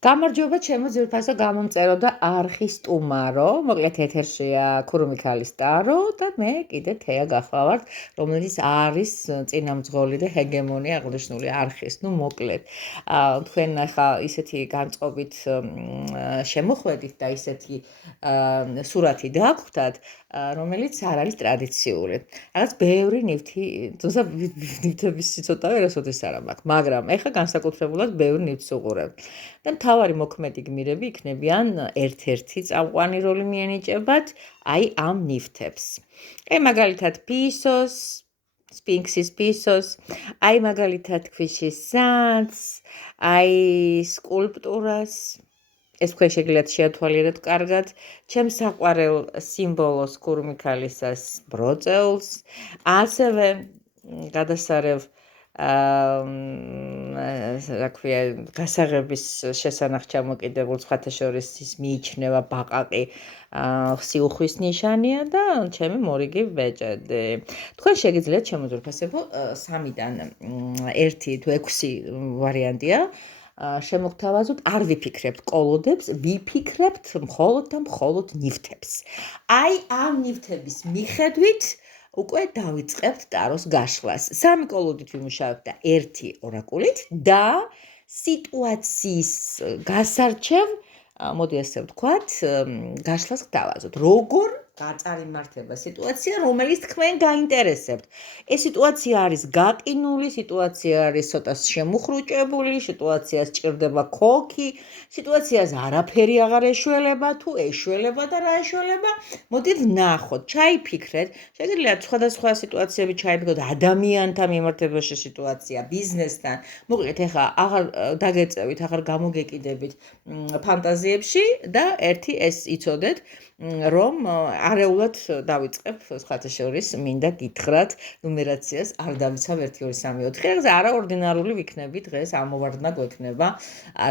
გამარჯობა ჩემო ძვირფასო გამომწერო და არხის სტუმარო, მოკლედ ეთერშია ქურუმიქალის ტარო და მე კიდე თეა გახლავართ, რომელიც არის წინამძღოლი და ჰეგემონი აღნიშნული არხის. მოკლედ, თქვენ ახლა ისეთი განწყობით შემოხვედით და ისეთი სურათი დაგვხდათ, რომელიც არ არის ტრადიციული. რაღაც ბევრი ნივთი, თუმცა ნივთების სიცოტავე რასოდეს არა მაქვს, მაგრამ ეხლა განსაკუთრებულად ბევრი ნივთს უყურებ. და მთავარი მოქმედი გმირები იქნებიან ერთ-ერთი წამყვანი როლი მიენიჭებათ აი ამ ნივთებს. მაგალითად ფისოს, სფინქსის ფისოს, აი მაგალითად ქვიშის სანს, აი სკულპტურას, ეს თქვენ შეგიძლიათ შეათვალიეროთ კარგად, ჩემს საყვარელ სიმბოლოს ქურუმიქალისას ბროწეულს, ასევე გადასარევ გასაღების შესანახ ჩამოკიდებულ სხვათა შორის ის მიიჩნევა ბაყაყი სიუხვის ნიშანია და ჩემი მორიგი ბეჭედი. თქვენ შეგიძლიათ შემოძვირფასებო 3-დან 1 თუ 6 ვარიანტია შემოგთავაზოთ, არ ვიფიქრებთ კოლოდებს, ვიფიქრებთ მხოლოდ და მხოლოდ ნივთებს. აი ამ ნივთების მიხედვით უკვე დავიწყებთ ტაროს გაშლას. 3 კოლოდით ვიმუშავებთ და 1 ორაკულით და სიტუაციის გასარჩევ, მოდი ასე ვთქვათ, გაშლას გთავაზოთ. როგორ გაწარიმართება სიტუაცია, რომელიც თქვენ გაინტერესებთ. ეს სიტუაცია არის გაყინული, სიტუაცია არის ცოტა შემუხრუჭებული, სიტუაციას ჭირდება ქოქი, სიტუაციას არაფერი აღარ ეშველება, თუ ეშველება და რა ეშველება, მოდით ვნახოთ, ჩაიფიქრეთ, შეგიძლიათ სხვადასხვა სიტუაციები ჩაიფიქროთ, ადამიანთან მიმართებაში სიტუაცია, ბიზნესთან. მოკლედ, ეხლა აღარ დაგეწევით, აღარ გამოგეკიდებით ფანტაზიებში და ერთი ეს იცოდეთ, რომ არეულად დავიწყებ სხვათა შორის, მინდა გითხრათ, ნუმერაციას არ დავიცავ 1 2 3 4. რა ორდინარული ვიქნები დღეს, ამოვარდნა გვექნება,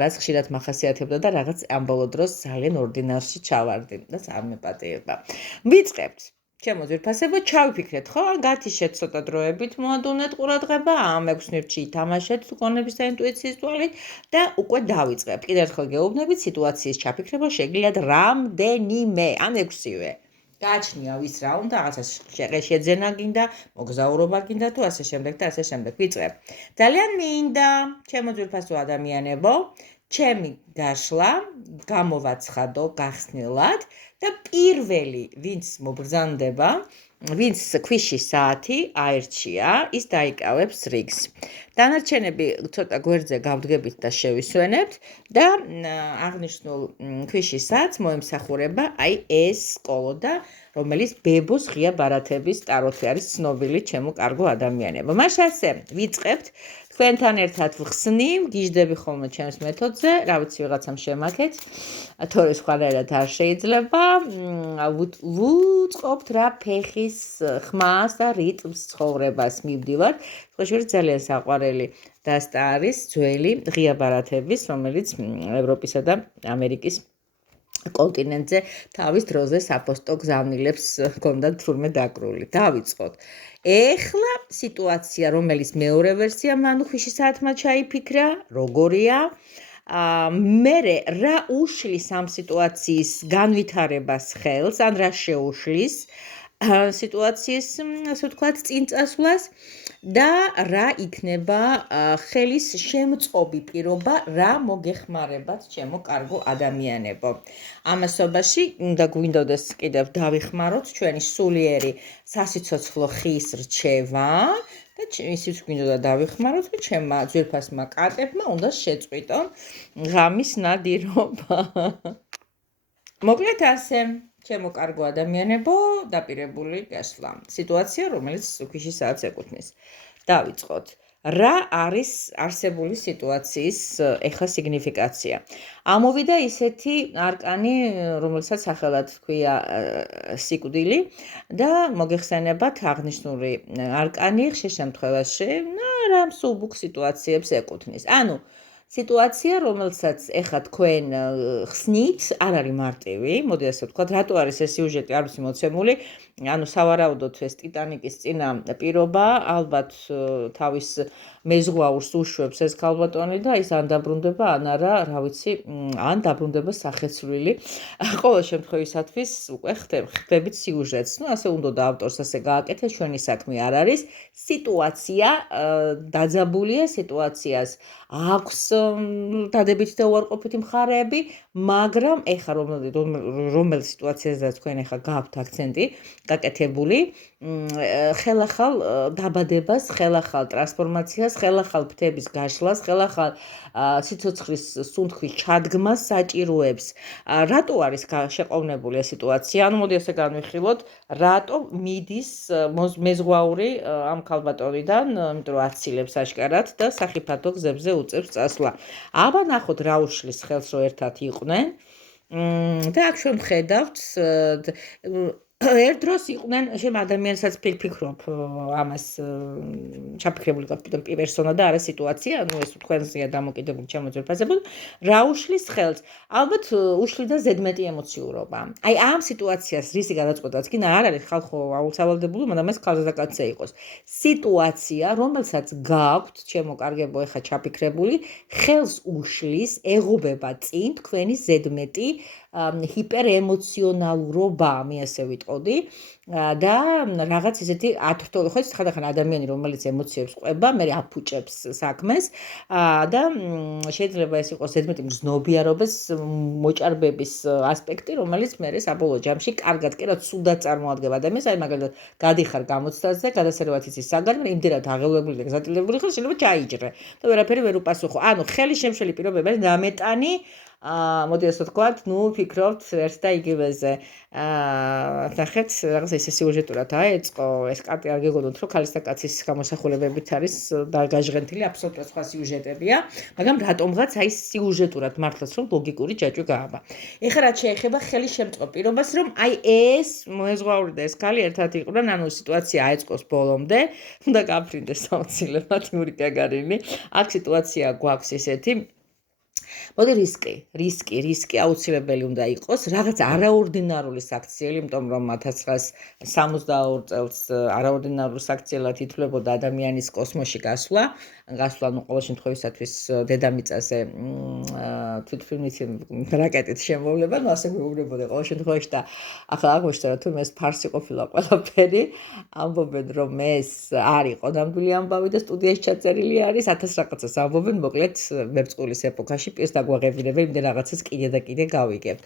რაც ხშირად მახასიათებდა და რაღაც ამ ბოლო დროს ძალიან ორდინარში ჩავარდი და არ მეპატიება. ვიწყებთ. ჩემო ძვირფასებო, ჩავიფიქრეთ, ხო? გათიშეთ ცოტა დროებით, მოადუნეთ ყურადღება, ამ 6 ნივთში ითამაშეთ გონების და ინტუიციის თვალით და უკვე დავიწყებთ. კიდევ ერთხელ გეუბნებით, სიტუაციის ჩაფიქრება შეგიძლიათ რამდენიმე, ან 6-ვე. გააჩნია ვის რა უნდა, რაღაცა შეძენა გინდა, მოგზაურობა გინდა თუ ასე შემდეგ და ასე შემდეგ. ვიწყებ. ძალიან მინდა, ჩემო ძვირფასო ადამიანებო, ჩემი გაშლა გამოვაცხადო გახსნილად და პირველი, ვინც მობრძანდება, ვინც ქვიშის საათი აერჩია, ის დაიკავებს რიგს. დანარჩენები ცოტა გვერდზე გავდგებით და შევისვენებთ და აღნიშნულ ქვიშის საათს მოემსახურება აი ეს კოლოდა, რომელიც ბებოს ღია ბარათების ტაროთი არის ცნობილი ჩემო კარგო ადამიანებო. მას ასე ვიწყებთ, თქვენთან ერთად ვხსნი, გიждდები ხოლმე ჩემს მეთოდზე, რა ვიცი ვიღაცამ შემაქეთ, თორე სხვანაირად არ შეიძლება, ვუწყობთ რა ფეხის ხმას და რიტმს ცხოვრებას მივდივართ. ხოშური ძალიან საყვარელი დასტა არის ძველი ღია ბარათების, რომელიც ევროპისა და ამერიკის კონტინენტზე თავის დროზე საფოსტო გზავნილებს ჰქონდათ თურმე დაკრული. დავიწყოთ. ეხლა სიტუაცია, რომელიც მეორე ვერსია მანუ ქვიშის საათმა ჩაიფიქრა, როგორია? მერე რა უშლის ამ სიტუაციის განვითარებას ხელს, ან რა შეუშლის სიტუაციის, ასე ვთქვათ, წინწასვლას და რა იქნება ხელის შემწყობი პირობა, რა მოგეხმარებათ ჩემო კარგო ადამიანებო. ამასობაში უნდა გვინდოდეს კიდევ დავიხმაროთ ჩვენი სულიერი სასიცოცხლო ხის რჩევა და ისიც გვინდოდა დავიხმაროთ, რომ ჩემმა ძვირფასმა კატებმა უნდა შეწყვიტონ ღამის ნადირობა. მოკლედ ასე, ჩემო კარგო ადამიანებო, დაპირებული გასვლა. სიტუაცია, რომელიც ქვიშის საათს ეკუთვნის. დავიწყოთ. რა არის არსებული სიტუაციის ეხლა სიგნიფიკაცია? ამოვიდა ისეთი არკანი, რომელსაც სახელად ჰქვია სიკვდილი და მოგეხსენებათ აღნიშნული არკანი ხშირ შემთხვევაში რამ სუბუქ სიტუაციებს ეკუთვნის. ანუ სიტუაცია, რომელსაც ეხლა თქვენ ხსნით, არ არის მარტივი, მოდი ასე ვთქვათ, რატო არის ეს სიუჟეტი არ ვიცი მოცემული, ანუ სავარაუდოდ ეს ტიტანიკის წინა პირობა ალბათ თავის მეზღვაურს უშვებს ეს ქალბატონი და ის ან დაბრუნდება ან არა, რა ვიცი, ან დაბრუნდება სახეცვლილი. ყოველ შემთხვევისათვის უკვე ხდებით სიუჟეტს. ნუ ასე უნდა ავტორს ასე გააკეთეს, ჩვენი საქმე არ არის. სიტუაცია დაძაბულია, სიტუაციას აქვს დადებითი და უარყოფითი მხარეები, მაგრამ ეხა რომელ სიტუაციაზეც თქვენ ეხა გაქვთ აქცენტი გაკეთებული, ხელახალ დაბადებას, ხელახალ ტრანსფორმაციას, ხელახალ ფრთების გაშლას, ხელახალ სიცოცხლის სუნთქვის ჩადგმას საჭიროებს. რატო არის შეყოვნებული ეს სიტუაცია? ანუ მოდი ასე განვიხილოთ, რატო მიდის მეზღვაური ამ ქალბატონიდან, იმიტომ რომ აცილებს აშკარად და სახიფათო გზებზე უწევს წასვლა. აბა ნახოთ რა უშლის ხელს რო ერთად იყვნენ. და აქ ჩვენ ხედავთ ერთ დროს იყვნენ შეიძლება ადამიანსაც ფიქრობ ამას ჩაფიქრებული გაფრთხილდა პერსონა და არა სიტუაცია, ანუ ეს თქვენზეა დამოკიდებული ჩემო ძვირფასებო, რა უშლის ხელს? ალბათ უშლიდა ზედმეტი ემოციურობა. აი ამ სიტუაციას რისი გადაწყვეტაც კი არ არის ხალხო აუცილებლად, მაგრამ ეს ქალზე და კაცზე იყოს. სიტუაცია, რომელსაც გაქვთ, ჩემო კარგებო, ეხა ჩაფიქრებული, ხელს უშლის, ეღობება წინ თქვენი ზედმეტი ჰიპერემოციონალურობა, მე ასე ვიტყოდი და რაღაც ისეთი ათრთოლი, ხო ხანდახან ადამიანი რომელიც ემოციებს ყვება, მე აფუჭებს საქმეს და შეიძლება ეს იყოს ზედმეტი მგზნობიარობის, მოჭარბების ასპექტი, რომელიც მე საბოლოო ჯამში კარგად კი რა ცუდად წარმოადგენს ადამიანს, აი მაგალითად გადიხარ გამოცდაზე, გადასერვად იცის საგანი, იმდენად აღელვებული და გზატილებული ხარ, შეიძლება ჩაიჯრე და ვერაფერი ვერ უპასუხო. ანუ ხელი შემშელი პირობები არის დამეტანი მოდი ასე ვთქვათ, ნუ ფიქრობთ ერთ და იგივეზე. ნახეთ, რაღაც ისე სიუჟეტურად აეწყო, ეს კარტი არ გეგონოთ, რომ ქალის და კაცის გამოსახულებებით არის დაგაჟღენთილი, აბსოლუტურად სხვა სიუჟეტებია, მაგრამ რატომღაც აი სიუჟეტურად მართლაც რომ ლოგიკური ჯაჭვი გააბა. ეხლა რაც შეეხება ხელი შემწყო პირობას, რომ აი ეს მეზღვაური და ეს ქალი ერთად იყვნენ, ანუ სიტუაცია აეწყოს ბოლომდე, უნდა გაფრინდეს აუცილებლად იური გაგარინი. აქ სიტუაცია გვაქვს ესეთი მოდი რისკი აუცილებელი უნდა იყოს, რაღაც არაორდინარული საქციელი, იმიტომ რომ 1962 წელს არაორდინარული საქციელად ითვლებოდა ადამიანის კოსმოსში გასვლა, ნუ ყოველ შემთხვევისათვის დედამიწაზე თვითმფრინავით რაკეტით შემოვლება, ნუ ასე გვეუბნებოდა ყოველ შემთხვევაში და ახლა აღმოჩნდა რომ თუ ეს ფარსი ყოფილა ყველაფერი, ამბობენ რომ ეს არ იყო ნამდვილი ამბავი და სტუდიაში ჩაწერილი არის 1000 რაღაცას ამბობენ, მოკლედ მერწყულის ეპოქაში პირს დაგვაღებინებენ, იმდენ რაღაცას კიდე და კიდე გავიგებთ.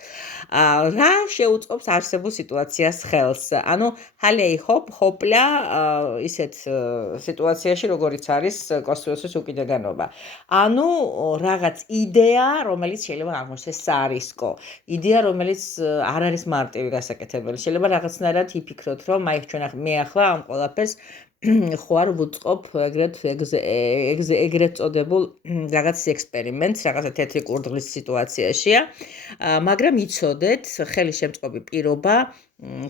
რა შეუწყობს არსებულ სიტუაციას ხელს? ანუ ჰალეი ჰოპლა ისეთ სიტუაციაში როგორიც არის კოსმოსის უკიდეგანობა. ანუ რაღაც იდეა, რომელიც შეიძლება აღმოჩნდეს სარისკო. იდეა, რომელიც არ არის მარტივი გასაკეთებელი. შეიძლება რაღაცნაირად იფიქროთ, რომ აი ჩვენ მე ახლა ამ ყველაფერს ხო არ ვუწყობ ეგრეთ წოდებულ რაღაც ექსპერიმენტს, რაღაცა თეთრი კურდღლის სიტუაციაშია, მაგრამ იცოდეთ, ხელი შემწყობი პირობა,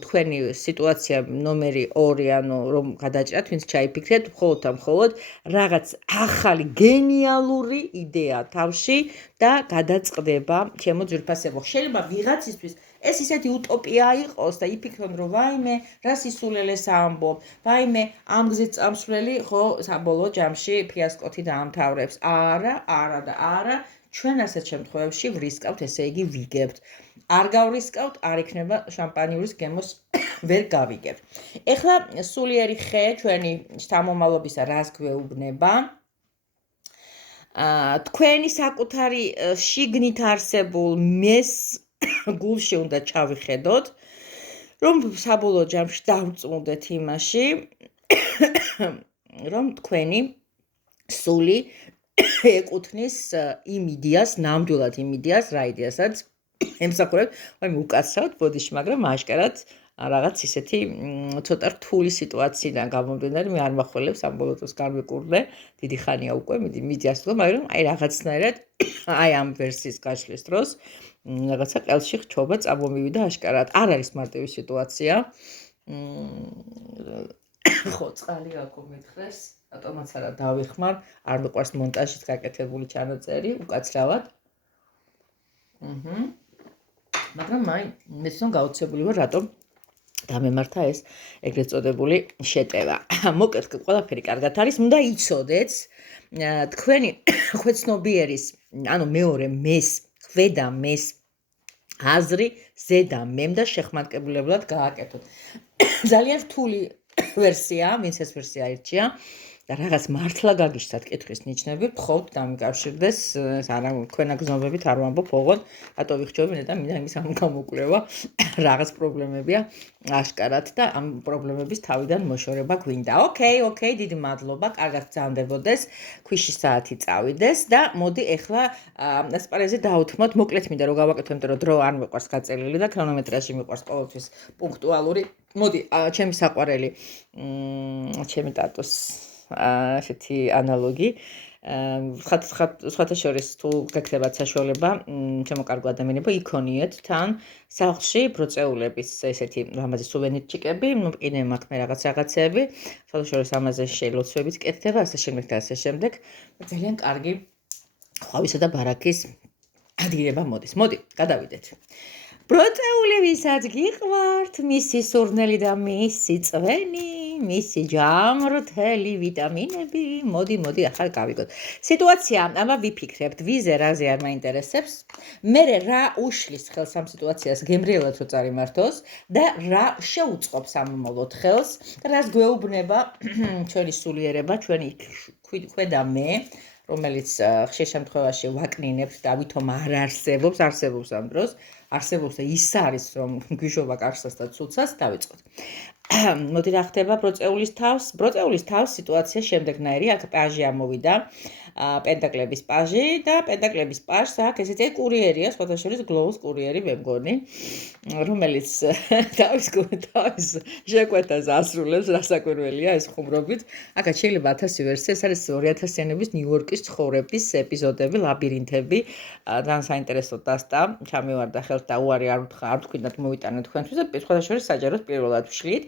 თქვენი სიტუაცია ნომერი 2, ანუ რომ გადაჭრათ, ვინც ჩაიფიქრეთ, მხოლოდ რაღაც ახალი გენიალური იდეა თავში და გადაწყდება, ჩემო ძვირფასებო. შეიძლება ვიღაცისთვის ეს ისეთი утопია იყოს და იფიქრონ რომ ვაიმე, რა სისულელეს ამბობ, ვაიმე, ამ გზით წამსვლელი ხო საბოლოო ჯამში ფიასკოთი დაამთავრებს. არა, ჩვენ ასეთ შემთხვევებში ვრისკავთ, ესე იგი ვიგებთ. არ გავრისკავთ, არ იქნება შამპანიურის გემოს ვერ გავიგებთ. ეხლა სულიერი ხე ჩვენი შთამომავლობისა რას გვეუბნება? თქვენი საკუთარი შიგნით არსებულ მეს გულში უნდა ჩავიხედოთ, რომ საბოლოო ჯამში დავწუნდეთ იმაში, რომ თქვენი სული ეკუთვნის იმ იდეას, ნამდვილად იმ იდეას, რა იდეასაც ემსახურებთ, ვაიმე უკაცრავთ ბოდიში, მაგრამ აშკარად რაღაც ისეთი ცოტა რთული სიტუაციიდან გამომდინარე, მე არ მახველებს ამ ბოლო დროს განვიკურნე, დიდი ხანია უკვე მიდი ასე ვთქვა, მაგრამ აი რაღაცნაირად აი ამ ვერსიის გაშლის დროს რაღაცა ყელში ხჩობა წამომივიდა აშკარად. არ არის მარტივი სიტუაცია. ხო, წყალი აქ მითხრეს, რატომაც არა დავიხმარ, არ მიყვარს მონტაჟით გაკეთებული ჩანაწერი, უკაცრავად. მაგრამ აი მეცნო გაუცებული ვარ, რატომ გამემართა ეს ეგრეთ წოდებული შეტევა. მოკლედ ყველაფერი კარგად არის, უნდა იცოდეთ თქვენი ხვეცნობიერის, ანუ მეორე მეს, ქვედა მეს აზრი ზედა მემ და შეხმატკებულებულად გააკეთოთ. ძალიან რთული ვერსია, ვინც ეს ვერსია ირჩია და რაღაც მართლა გაგიშთათ კითხვის ნიშნები, ვთხოვთ დამიკავშირდეს, არა თქვენა გზნობებით არ ვამბობ, ოღონდ რატო ვიხჯობინე და მინდა იმის ამ გამოკვლევა რაღაც პრობლემებია აშკარად და ამ პრობლემების თავიდან მოშორება გვინდა. ოკეი, დიდი მადლობა, კარგად გრძანდებოდეს, ქვიშის საათი წავიდეს და მოდი ეხლა ასპარეზზე დავუთმოთ, მოკლედ მინდა რომ გავაკეთო, იმიტომ რომ დრო არ მიყვარს გაწელილი და ქრონომეტრაჟი მიყვარს ყოველთვის პუნქტუალური. მოდი, ჩემი საყვარელი, ჩემი ტატოს ესეთი ანალოგი. სხვათა შორის თუ გექნებათ საშუალება, ჩემო კარგო ადამიანებო, იქონიეთ თან სახლში ბროწეულების ესეთი ლამაზი სუვენირჩიკები, კიდე მაქვს მე რაღაცეები, სხვათა შორის ამაზე შელოცვებით კეთდება, ასე შემდეგ და ასე შემდეგ. ძალიან კარგი ხვავისა და ბარაქის ადგილება მოდის. მოდი, გადავიდეთ. ბროწეული ვისაც გიყვართ, მისი სურნელი და მისი წვენი, მისი ჯამრთელი ვიტამინები, მოდი, ახლა გავიგოთ. სიტუაცია, აბა ვიფიქრებთ, ვიზე რაზე არ მაინტერესებს, მერე რა უშლის ხელს ამ სიტუაციას გემრიელად რო წარიმართოს და რა შეუწყობს ამომავლოდ ხელს, და რას გვეუბნება ჩვენი სულიერება, ჩვენი ქვედა მე, რომელიც ხშირ შემთხვევაში ვაკნინებთ და ვითომ არ არსებობს ამ დროს, არსებობს და ის არის რომ გვიშობა კარგსაც და ცუდსაც, დავიწყოთ. მოდი რა ხდება ბროწეულის თავს სიტუაცია შემდეგნაირი, აქ პაჟი ამოვიდა, პენტაკლების პაჟი და პენტაკლების პაჟს აქ ესეთი კურიერია, სხვათა შორის გლოუს კურიერი მე მგონი, რომელიც თავის შეკვეთას ასრულებს, რასაკვირველია ეს ხუმრობით. აქაც შეიძლება 1000 ვერსია, ეს არის 2000-იანების ნიუ-იორკის ცხოვრების ეპიზოდები, ლაბირინთები, ძალიან საინტერესო დასტა, ჩამივარდა ხელს და უარი არ ვთქვით მოვიტანეთ თქვენთვის და სხვათა შორის საჯაროდ პირველად ვშლით.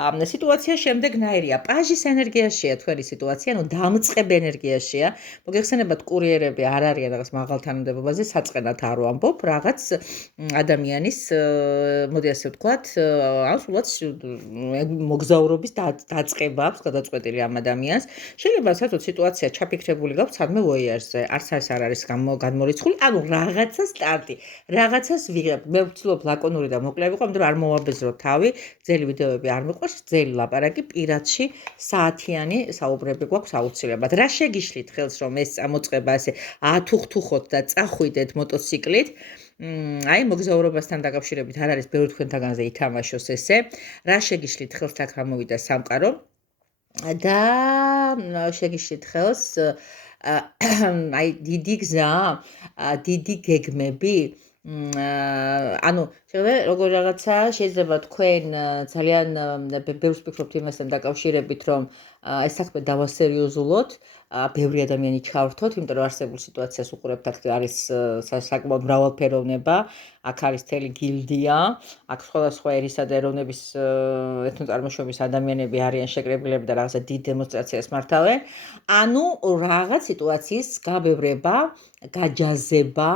სიტუაცია შემდეგნაირია, პაჟის ენერგიაშია თქვენი სიტუაცია, ანუ დამწყებ ენერგიაშია. მოგეხსენებათ, კურიერები არ არიან რაღაც მაღალ თანამდებობაზე, საწყენად არ ვამბობ, რაღაც ადამიანის, მოდი ასე ვთქვათ, ან სულაც მოგზაურობის დაწყება აქვს გადაწყვეტილი ამ ადამიანს. შეიძლება საერთოდ სიტუაცია ჩაფიქრებული გაქვს სადმე ვოიაჟზე, არც არ არის განმორიცხული, ანუ რაღაცა სტარტი, რაღაცას ვიღებ. მე ვცდილობ ლაკონური და მოკლე ვიყო, იმიტომ რომ არ მოვაბეზრო თავი, ძელი ვიდეოები არ მიყვარს, ძელი ლაპარაკი, პირადში საათიანი საუბრები გვაქვს აუცილებლად. რა შეგიშლით ხელს რომ ეს წამოწყება ასე ათუხთუხოთ და წახვიდეთ მოტოციკლით? აი, მოგზაურობასთან დაკავშირებით არ არის ბევრი თქვენთაგანზე ითამაშოს ესე. რა შეგიშლით ხელს აქ რა მოვიდა სამყარო და შეგიშლით ხელს აი დიდი გზა, დიდი გეგმები, ანუ შეიძლება როგორ რაღაცა შეიძლება თქვენ ძალიან ბევრს ფიქრობთ იმასთან დაკავშირებით, რომ ეს საქმე დავასერიოზულოთ, ბევრი ადამიანი ჩავრთოთ, იმიტომ რომ არსებულ სიტუაციას უყურებთ, აქ არის საკმაოდ მრავალფეროვნება, აქ არის მთელი გილდია, აქ სხვადასხვა ერისა და ეროვნების ეთნოწარმოშობის ადამიანები არიან შეკრებილები და რაღაცა დიდ დემონსტრაციას მართავენ. ანუ რაღაც სიტუაციის გაბევრება, გაჯაზება,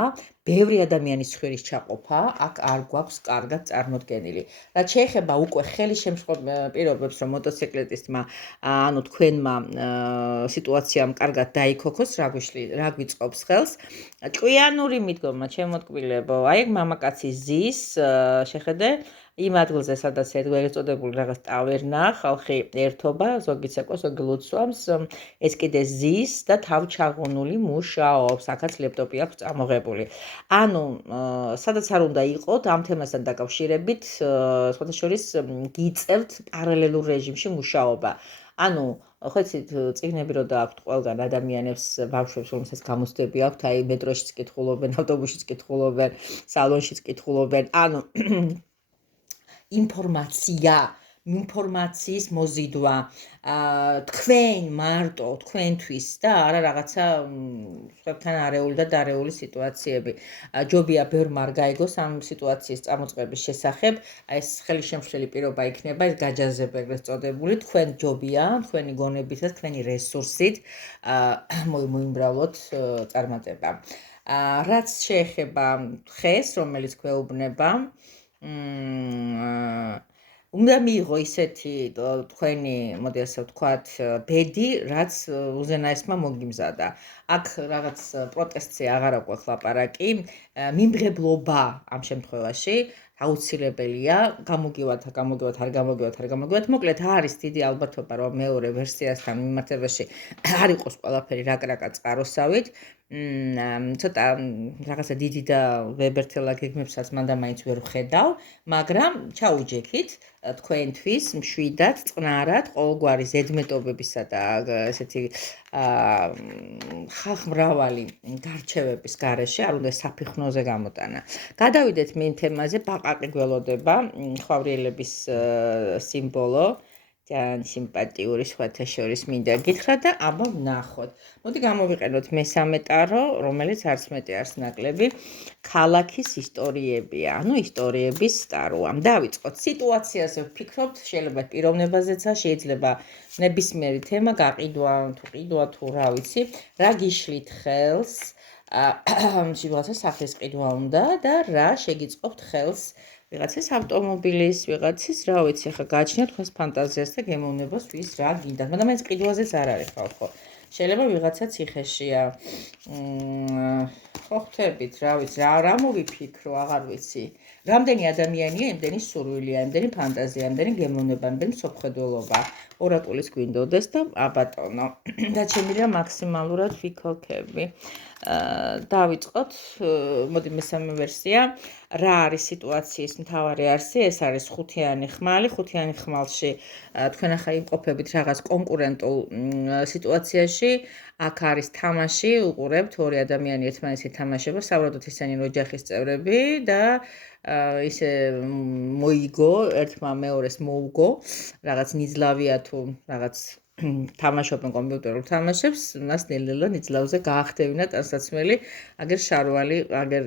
ბევრი ადამიანის ხირის ჩაყოფა, აქ არ გვაქვს კარგად წარმოდგენილი. რაც შეეხება უკვე ხელი შემწყობ პირობებს, რომ მოტოციკლეტისტმა, ანუ თქვენმა სიტუაციამ კარგად დაიქოქოს, რა გვიწყობს ხელს. ჭკვიანური მიდგომა, ჩემო აი მამაკაცი ზის, შეხედე იმ ადგილზე, სადაც ეწოდებული რაღაც ტავერნა, ხალხი ერთობა, ზოგი ცეკვა, ზოგი ლოცვამს, ეს კიდე ზის და თავჩაღუნული მუშაობს, აქაც ლეპტოპი აქვს წამოღებული. ანუ, სადაც არ უნდა იყოთ, ამ თემასთან დაკავშირებით, სხვათა შორის გიწევთ პარალელურ რეჟიმში მუშაობა. ანუ, ხო იცით, წიგნები რო დააქვთ ყველგან ადამიანებს, ბავშვებს, რომელსაც გამოცდები აქვთ, აი მეტროშიც კითხულობენ, ავტობუსშიც კითხულობენ, სალონშიც კითხულობენ, ანუ ინფორმაციის მოზიდვა თქვენ მარტო თქვენთვის და არა რაღაცა სხვებთან არეული და დარეული სიტუაციები. ჯობია ბევრმა არ გაიგოს ამ სიტუაციის წამოწყების შესახებ, ეს ხელისშემშლელი პირობა იქნება, ეს გაჯაზება ეგრეთ წოდებული, თქვენ ჯობია, თქვენი გონებით და თქვენი რესურსით მოიმბრავლოთ წარმატება. რაც შეეხება ხეს, რომელიც გვეუბნება, უნდა მიიღო ისეთი თქვენი, მოდი ასე ვთქვათ, ბედი, რაც უზენაესმა მოგიმზადა. აქ რაღაც პროტესტზე აღარ აქვს ლაპარაკი, მიმღებლობა ამ შემთხვევაში აუცილებელია, გამოგივათ, არ გამოგივათ. მოკლედ არის დიდი ალბათობა, რომ მეორე ვერსიასთან მიმართებაში არ იყოს ყველაფერი რაკ-რაკა წყაროსავით. ცოტა რაღაცა დიდი და ვებერთელა გეგმებსაც მანდ-მაინც ვერ ვხედავ, მაგრამ ჩაუჯექით თქვენთვის მშვიდად, წყნარად, ყოველგვარი ზედმეტობებისა და ესეთი ხალხმრავალი გარჩევების გარეშე, არ უნდა საფიხვნოზე გამოტანა. გადავიდეთ მინ თემაზე, ბაყაყი გველოდება, ხვავრიელების სიმბოლო. ძალიან სიმპათიური სხვათა შორის მინდა გითხრათ და აბა ვნახოთ. მოდი გამოვიყენოთ მესამე ტარო, რომელიც არც მეტი არც ნაკლები ქალაქის ისტორიებია, ანუ ისტორიების ტაროა. დავიწყოთ სიტუაციაზე ვფიქრობთ, შეიძლება პიროვნებაზეც, შეიძლება ნებისმიერი თემა გაყიდვა, თუ რა ვიცი, რა გიშლით ხელს, ვიღაცა სახლის ყიდვა უნდა და რა შეგიწყობთ ხელს ვიღაცის ავტომობილის, ვიღაცის, რა ვიცი, ახლა გააჩნიათ თქვენს ფანტაზიას და გემოვნებას ვის რა გინდათ. მაგრამ ეს ყიდვაზეც არ არის ხალხო. შეიძლება ვიღაცა ციხეშია. ხო ხვდებით, რა ვიცი, რა მოვიფიქრო, აღარ ვიცი. რამდენი ადამიანია, იმდენი სურვილია, იმდენი ფანტაზია, იმდენი გემოვნება, იმდენი მსოფლმხედველობა. ორაკულის გვინდოდეს და აბატონო. დაჩენილია მაქსიმალურად ვიქოქები. დავიწყოთ, მოდი მესამე ვერსია. რა არის სიტუაციის მთავარი არსი? ეს არის ხუთიანი ხმალი. ხუთიანი ხმალში თქვენ ახლა იმყოფებით რაღაც კონკურენტულ სიტუაციაში. აქ არის თამაში, უყურებთ, ორი ადამიანი ერთმანეთს ითამაშება, საუბრობთ ისინი ოჯახის წევრები და ისე მოიგო, ერთმა მეორეს მოუგო, რაღაც ნიძლავია თუ რაღაც თამაშობენ კომპიუტერულ თამაშებს, მას ნელ-ნელა ნიძლავზე გაახდევინა ტანსაცმელი, აგერ შარვალი, აგერ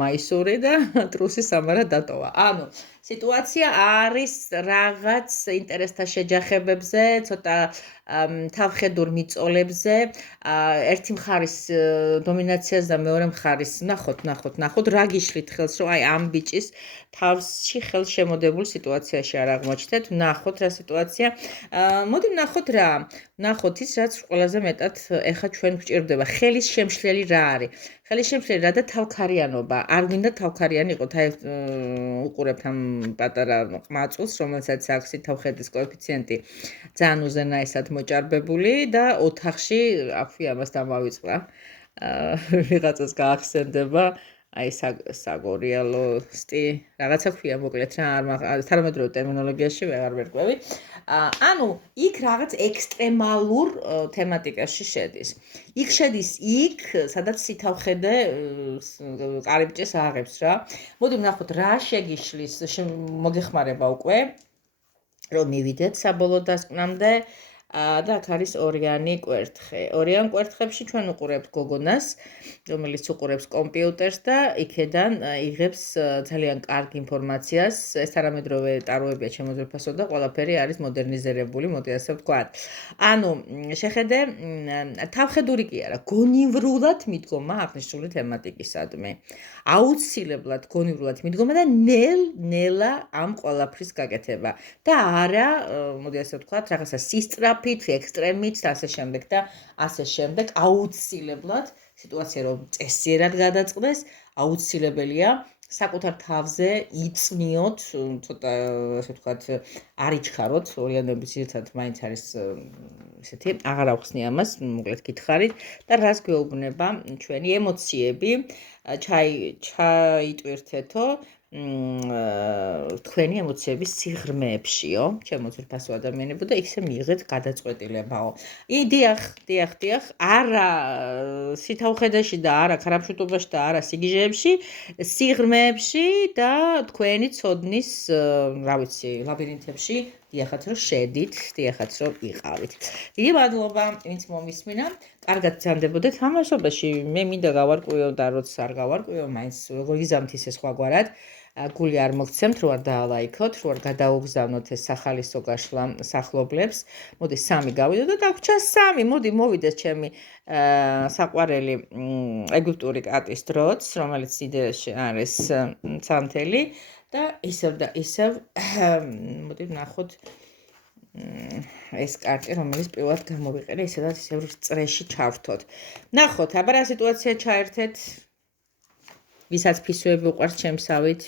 მაისური და ტრუსი სამარა დატოვა. ანუ სიტუაცია არის რაღაც ინტერესთა შეჯახებებზე, ცოტა თავხედურ მიწოლებზე, ერთი მხარის დომინაციას და მეორე მხარის ნახოთ, რა გიშლით ხელს, რომ აი ამ ბიჭის თავში ხელშემოდებულ სიტუაციაში არ აღმოჩნდეთ, ნახოთ რა სიტუაცია. მოდი ვნახოთ რა. ვნახოთ ის, რაც ყველაზე მეტად ეხა ჩვენ გვჭირდება. ხელის შემშლელი რა არის? ხელის შემშლელი რა და თავქარიანობა. არ გვინდა თავქარიანი იყოთ, აი უყურებთ ამ პატარა ყმაწვილს, რომელსაც აქვს თავხედის კოეფიციენტი ძალიან უზენაესად მოჭარბებული და ოთახში აქვე ამას დამავიწყდა. ვიღაცას გაახსენდება აი საგორიალოსტი, რაღაცა ქვია მოკლედ რა, თანამედროვე ტერმინოლოგიაში ვეღარ ვერკვევი. ანუ იქ რაღაც ექსტრემალურ თემატიკაში შედის. იქ შედის იქ, სადაც სითავხედე კარიბჭეს აღებს რა. მოდი ვნახოთ რა შეგიშლის, მოგეხმარება უკვე, რომ მივიდეთ საბოლოო დასკვნამდე. და აქ არის ორიანი კვერთხე. ორიან კვერთხებში ჩვენ უყურებთ გოგონას, რომელიც უყურებს კომპიუტერს და იქედან იღებს ძალიან კარგ ინფორმაციას. ეს თანამედროვე ტაროებია შემოძვირფასო და ყველაფერი არის მოდერნიზირებული, მოდი ასე ვთქვათ. ანუ შეხედე, თავხედური კი არა, გონივრულად მიდგომა აღნიშნული თემატიკისადმი. აუცილებლად გონივრულად მიდგომა და ნელ-ნელა ამ ყველაფრის გაკეთება. და არა, მოდი ასე ვთქვათ, რაღაცა სისწრაფით, ექსტრემით და ასე შემდეგ და ასე შემდეგ. აუცილებლად სიტუაცია რომ წესიერად გადაწყდეს, აუცილებელია საკუთარ თავზე იწნიოთ, ცოტა ასე ვთქვათ, არ იჩქაროთ, ორიანების ძირითადად მაინც არის ესეთი, აღარ ავხსნი ამას, მოკლედ გითხარით და რას გვეუბნება ჩვენი ემოციები, ჩაიტვირთეთო თქვენი ემოციების სიღრმეებშიო, შემოძვირფასო ადამიანებო და ისე მიიღეთ გადაწყვეტილებაო. დიახ, არა სითავხედეში და არა ქარაფშუტობაში და არა სიგიჟეებში, სიღრმეებში და თქვენი ცოდნის, რა ვიცი, ლაბირინთებში დიახაც რომ შედით, დიახაც რომ იყავით. დიდი მადლობა, ვინც მომისმინა. კარგად გრძანდებოდეთ თამაშობაში. მე მინდა გავარკვიო და როცა არ გავარკვიო, მაინც როგორ იზამთ ისე სხვაგვარად. გული არ მოგცემთ, რო არ დაალაიქოთ, რო არ გადაუგზავნოთ ეს სახალისო გაშლა სახლობლებს. მოდი 3 გავიდო და დაგვრჩა 3. მოდი მოვიდეს ჩემი საყვარელი ეგვიპტური კატის დროც, რომელიც იდეაში არის ცანთელი და ისევ მოდი ვნახოთ ეს კარტი, რომელიც პირველად გამოვიყენე, ისედაც ისევ წრეში ჩავრთოთ. ნახოთ, აბა რა სიტუაცია ჩაერთეთ, ვისაც ფისუები უყვარს ჩემსავით.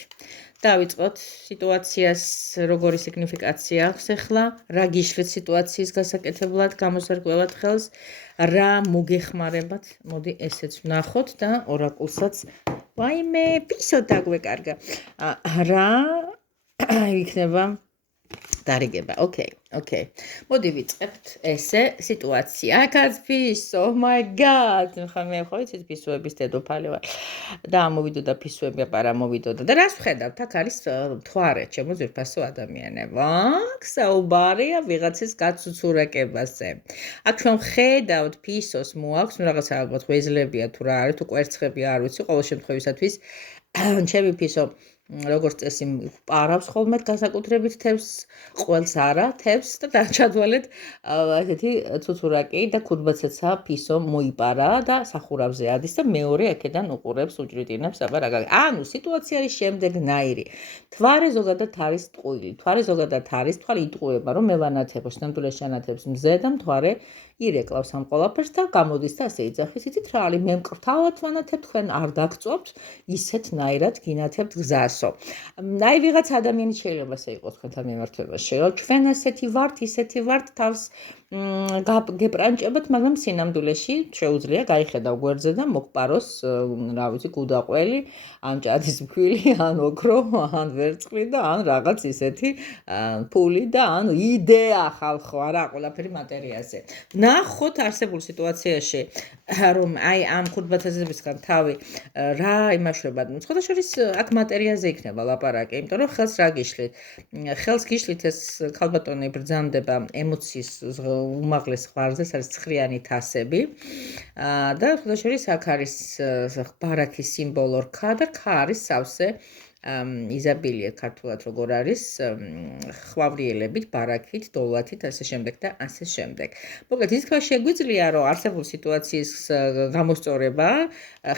დავიწყოთ სიტუაციას, როგორი სიგნიფიკაცია აქვს ახლა, რა გიშლით სიტუაციის გასაკეთებლად, გამოსარკვევად ხელს, რა მოგეხმარებათ, მოდი ესეც ვნახოთ და ორაკულსაც ვაიმე, პისო დაგვეკარგა. რა იქნება დარიგება. Okay. მოდი ვიწყებთ ესე სიტუაცია. აქაც ფისო, oh my god. მე ხო იცით ფისოების დედოფალი ვარ. და მოვიდოდა ფისოები, აბა მოვიდოდა. და რას ვხედავთ? აქ არის მთვარე, ჩემო ძვირფასო ადამიანებო. აქ საუბარია ვიღაცის გაცუცურაკებაზე. აქ ჩვენ ვხედავთ ფისოს მოაქვს, რაღაცა ალბათ ღვიძლებია თუ რა არის, თუ კვერცხები არ ვიცი, ყოველ შემთხვევისათვის ჩემი ფისო როგორც წესი პარავს ხოლმე განსაკუთრებით თევზს, ყველს არა თევზს და დაჩადვალეთ ესეთი ცუცურაკი და ქუდბაცეცა ფისო მოიპარა და სახურავზე ადის და მეორე აქედან უყურებს უჭრიტინებს აბა რა გაგ. ანუ სიტუაცია არის შემდეგნაირი. თვარე ზოგადად არის ტყუილი. თვარე ზოგადად არის, თვარი იტყუება რომ მე ვანათებო, სინამდვილეში ანათებს მზე და მთვარე ირეკლავს ამ ყველაფერს და გამოდის და ასე იძახის. იცით რა არის, მე მკრთალად ვანათებ, თქვენ არ დაგწობთ, ისეთნაირად გინათებთ გზასო. აი ვიღაც ადამიანი შეიძლება ასე იყოს თქვენთან მიმართებაში, რომ ჩვენ ასეთი ვართ, ისეთი ვართ, თავს გეპრანჭებათ, მაგრამ სინამდვილეში შეუძლია გაიხედავ გვერდზე და მოგპაროს, რა ვიცი, გუდაყველი, ან ჭადის მქვილი, ან ოქრო, ან ვერწყლი და ან რაღაც ისეთი ფული და ან იდეა ხალხო, არა ყველაფერი მატერიაზე. ნახოთ არსებულ სიტუაციაში, რომ აი ამ ხურბათაზებისგან თავი რა იმაშვება. სხვადასხვის აქ მატერიაზე იქნება ლაპარაკი, იმიტომ რომ ხელს რა გიშლით. ხელს გიშლით ეს ქალბატონი ბრძანდება ემოციის უმაღლეს ღვარზე, ეს არის ცხრიანი თასები. და სხვადასხვის აქ არის ბარაქის სიმბოლო რქა და რქა არის სავსე იზაბილია ქართულად როგორ არის ხვავრიელებით, ბარაქით, დოლათით, ასე შემდეგ და ასე შემდეგ. მოკლედ ის თქვა შეგვიძლია რომ არსებულ სიტუაციის გამოსწორება,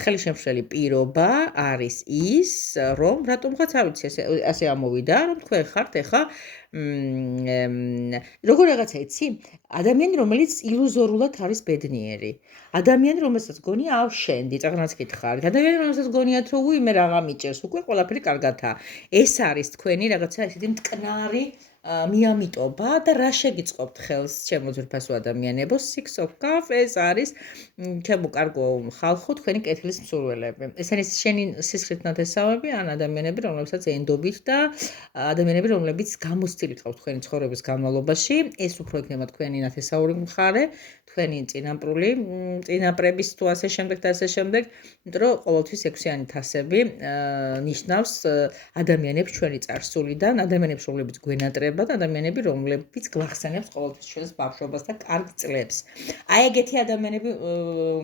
ხელშემშლელი პირობა არის ის, რომ რატომღაც არ ვიცი ასე ამოვიდა, რომ თქვენ ხართ ეხა როგორ რაღაცა იცი? ადამიანი, რომელიც ილუზორულად არის ბედნიერი. ადამიანი, რომელსაც გონია ავშენდი, წაღნაც გითხარით. ადამიანი, რომელსაც გონიათ რომ უი მე რაღა მიჭერს, უკვე ყველაფერი კარგადაა. ეს არის თქვენი რაღაცა ესეთი მტკნარი მიამიტობა და რა შეგიწყობთ ხელს, ჩემო ძვირფასო ადამიანებო, six of cups, ეს არის ჩემო კარგო ხალხო, თქვენი კეთილის მსურველები. ეს არის შენი სისხლით ნათესავები, ან ადამიანები, რომლებსაც ენდობით და ადამიანები, რომლებიც გამოცდილით ყავთ თქვენი ცხოვრების განმავლობაში, ეს უფრო იქნება თქვენი ნათესაური მხარე, თქვენი წინაპრული, წინაპრების თუ ასე შემდეგ და ასე შემდეგ, იმიტომ რომ ყოველთვის 6-იანი თასები ნიშნავს ადამიანებს ჩვენი წარსულიდან, ადამიანებს, რომლებიც გვენატრებათ, ადამიანები, რომლებიც გვახსენებს ყოველთვის ჩვენს ბავშვობას და კარგ წლებს. აი ეგეთი ადამიანები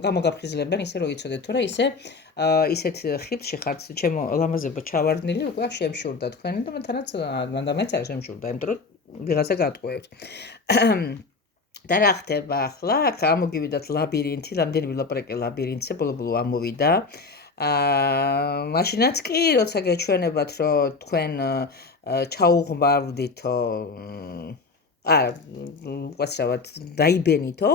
გამოგაფხიზლებენ, ისე რომ იცოდეთ, თუ რა ისე ისეთ ხიბში ხართ, ჩემო ლამაზებო ჩავარდნილი, უკვე შემშურდა თქვენი და მანდ არ შემშურდა, იმიტომ რომ ვიღაცა გატყუებთ. და რა ხდება ახლა? აქ ამოგივიდათ ლაბირინთი, რამდენი ვილაპარაკე ლაბირინთზე, ბოლო-ბოლო ამოვიდა. მაშინაც კი, როცა გეჩვენებათ, რომ თქვენ ჩაუღმავდითო, უყურებთ, დაიბენითო,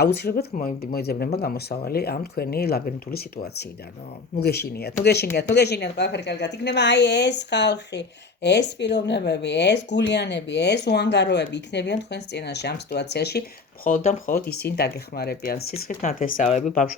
აუცილებლად მოიძებნება გამოსავალი ამ თქვენი ლაბირინთული სიტუაციიდან. მოგეშინიათ, ყველაფერი კარგად იქნება. აი ეს ხალხი, ეს პიროვნებები, ეს გულიანები, ეს უანგაროები იქნებიან თქვენს წინაშე ამ სიტუაციაში, მხოლოდ და მხოლოდ ისინი დაგეხმარებიან. სისხლით ნათესავები, ბავშვები